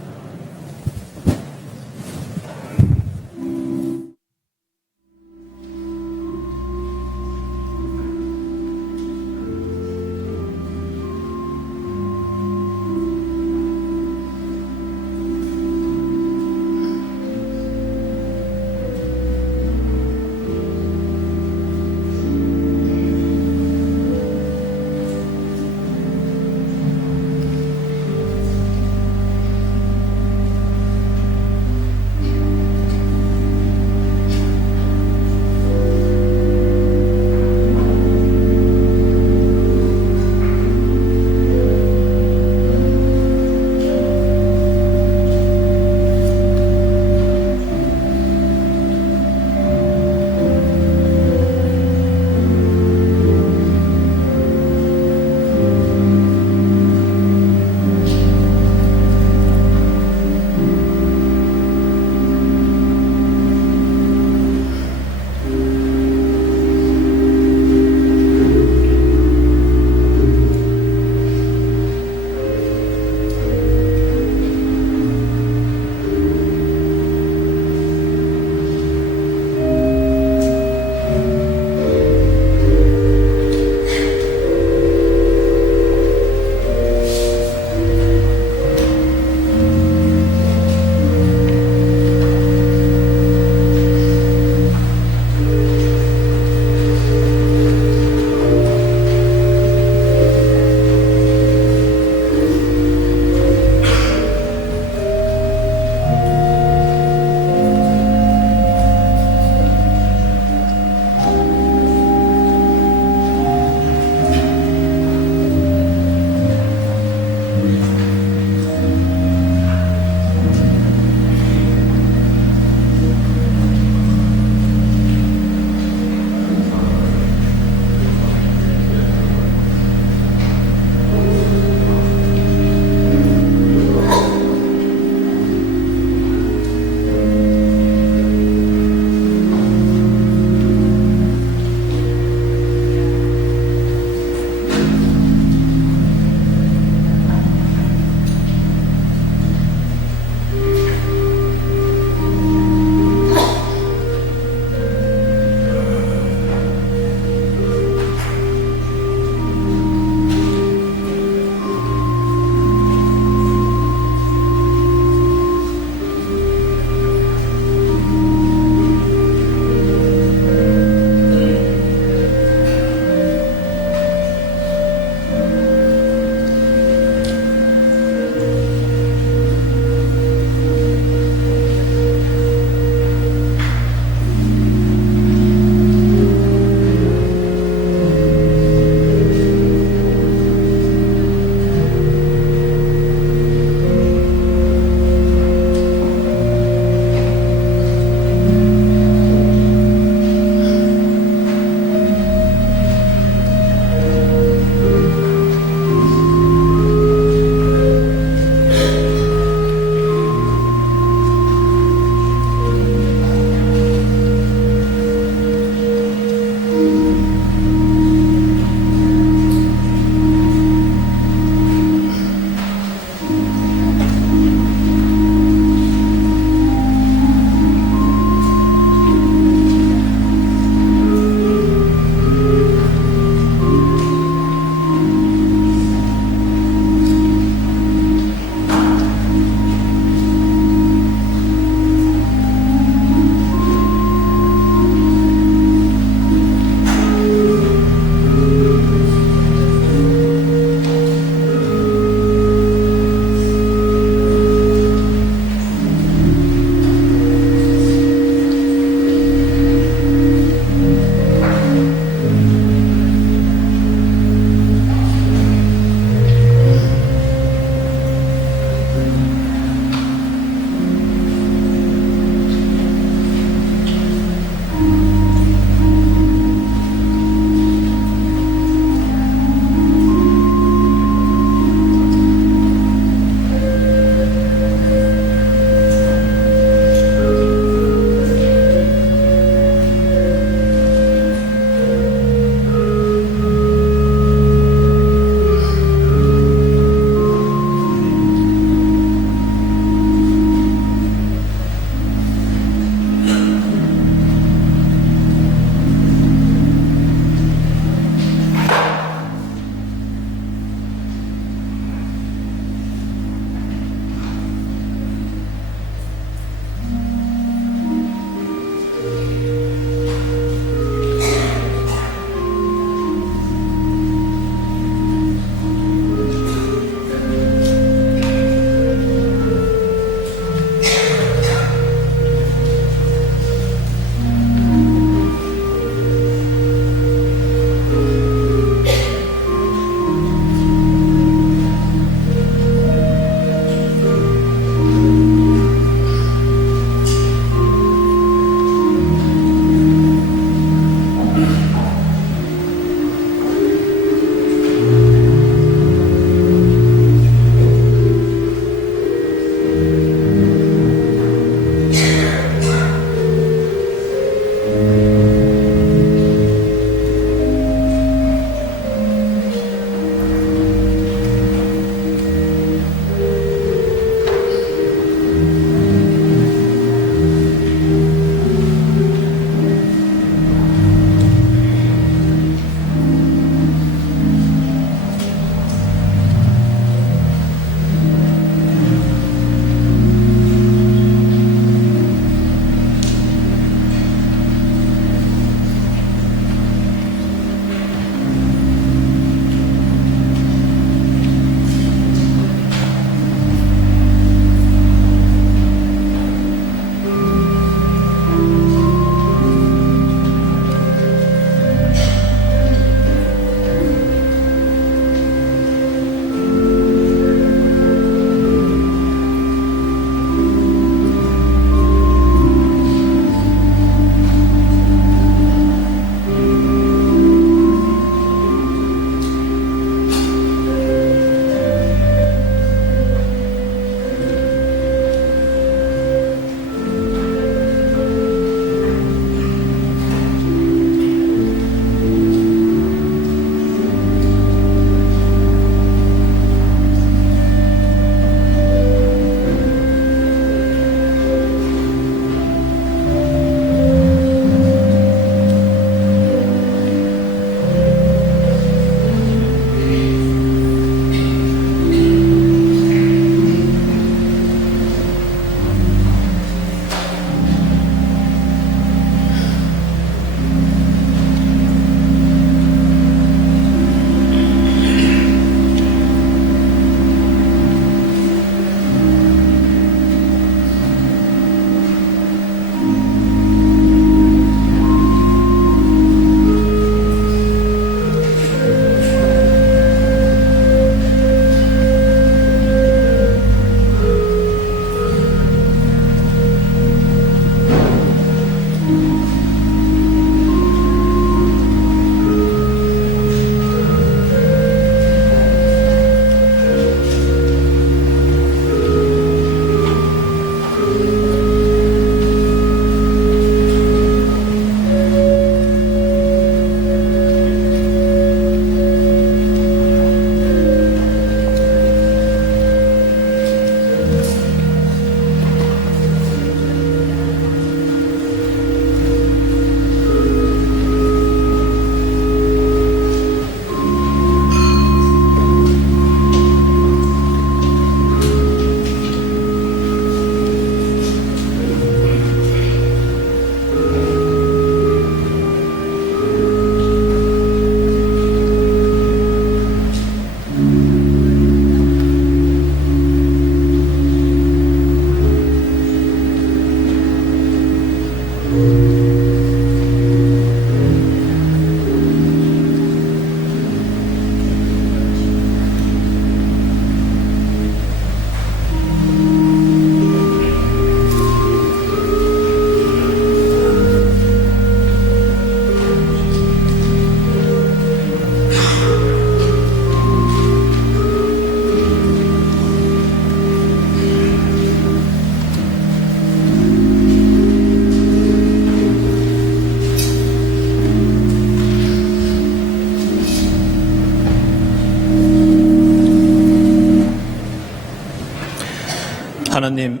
하나님,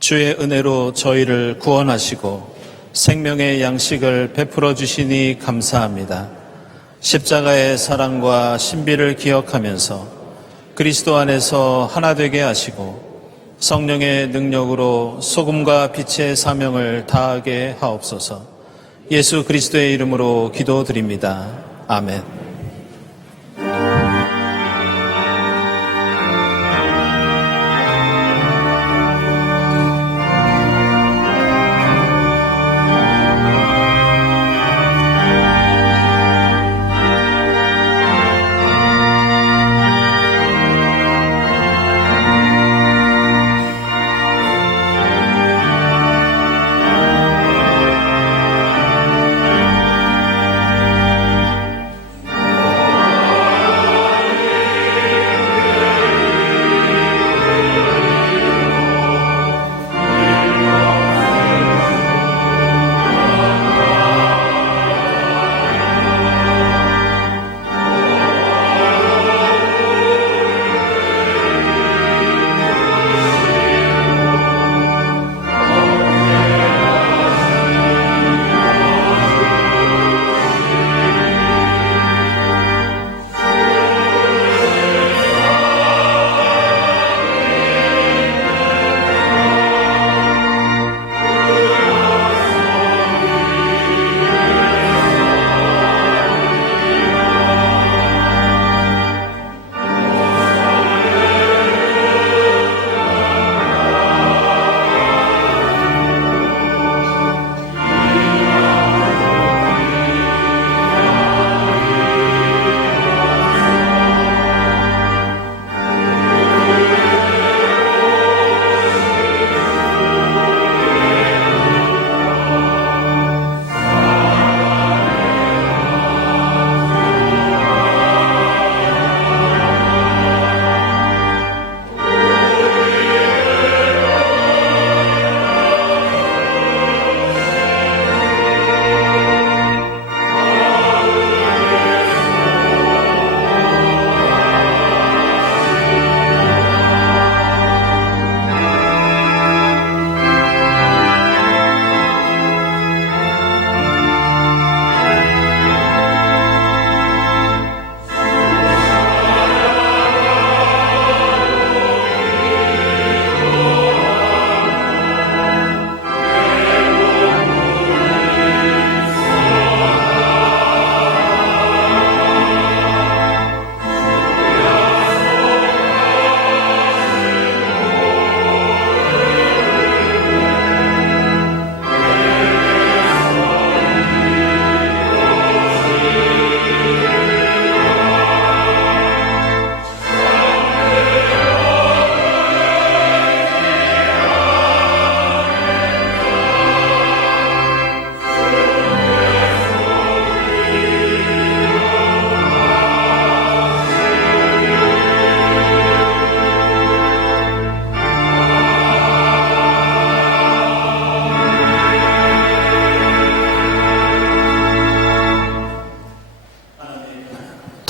주의 은혜로 저희를 구원하시고 생명의 양식을 베풀어 주시니 감사합니다. 십자가의 사랑과 신비를 기억하면서 그리스도 안에서 하나 되게 하시고 성령의 능력으로 소금과 빛의 사명을 다하게 하옵소서. 예수 그리스도의 이름으로 기도드립니다. 아멘.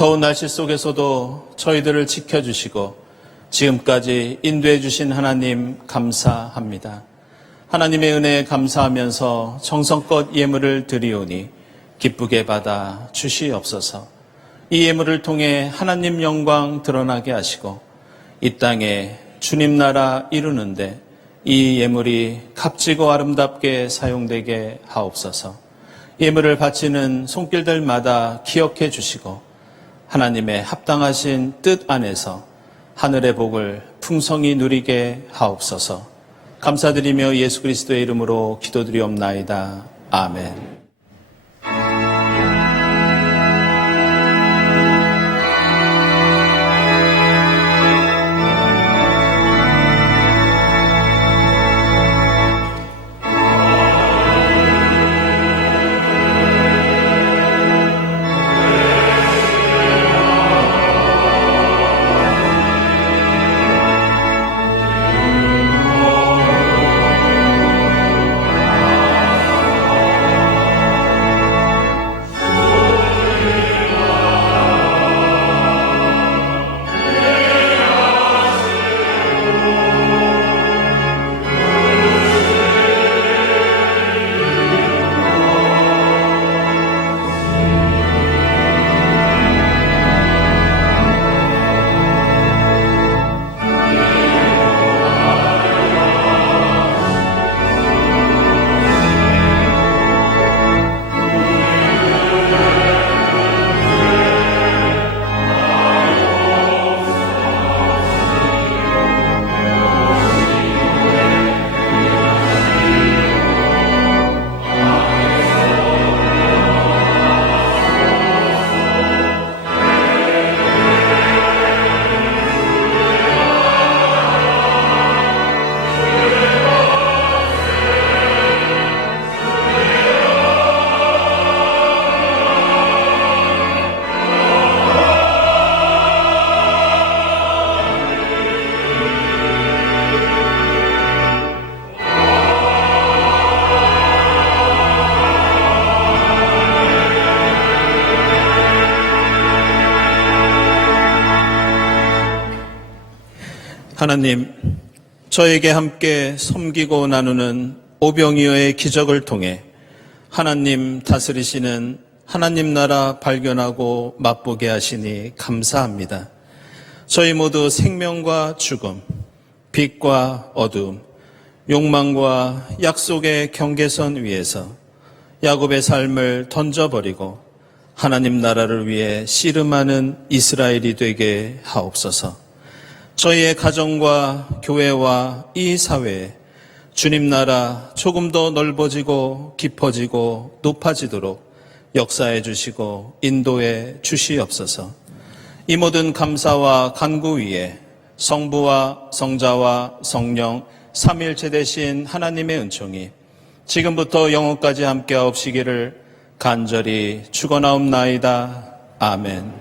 더운 날씨 속에서도 저희들을 지켜주시고 지금까지 인도해 주신 하나님 감사합니다. 하나님의 은혜에 감사하면서 정성껏 예물을 드리오니 기쁘게 받아 주시옵소서. 이 예물을 통해 하나님 영광 드러나게 하시고 이 땅에 주님 나라 이루는데 이 예물이 값지고 아름답게 사용되게 하옵소서. 예물을 바치는 손길들마다 기억해 주시고 하나님의 합당하신 뜻 안에서 하늘의 복을 풍성히 누리게 하옵소서. 감사드리며 예수 그리스도의 이름으로 기도드리옵나이다. 아멘. 하나님, 저에게 함께 섬기고 나누는 오병이어의 기적을 통해 하나님 다스리시는 하나님 나라 발견하고 맛보게 하시니 감사합니다. 저희 모두 생명과 죽음, 빛과 어두움, 욕망과 약속의 경계선 위에서 야곱의 삶을 던져버리고 하나님 나라를 위해 씨름하는 이스라엘이 되게 하옵소서. 저희의 가정과 교회와 이 사회에 주님 나라 조금 더 넓어지고 깊어지고 높아지도록 역사해 주시고 인도해 주시옵소서. 이 모든 감사와 간구 위에 성부와 성자와 성령 삼위일체 되신 하나님의 은총이 지금부터 영원까지 함께하옵시기를 간절히 축원하옵나이다. 아멘.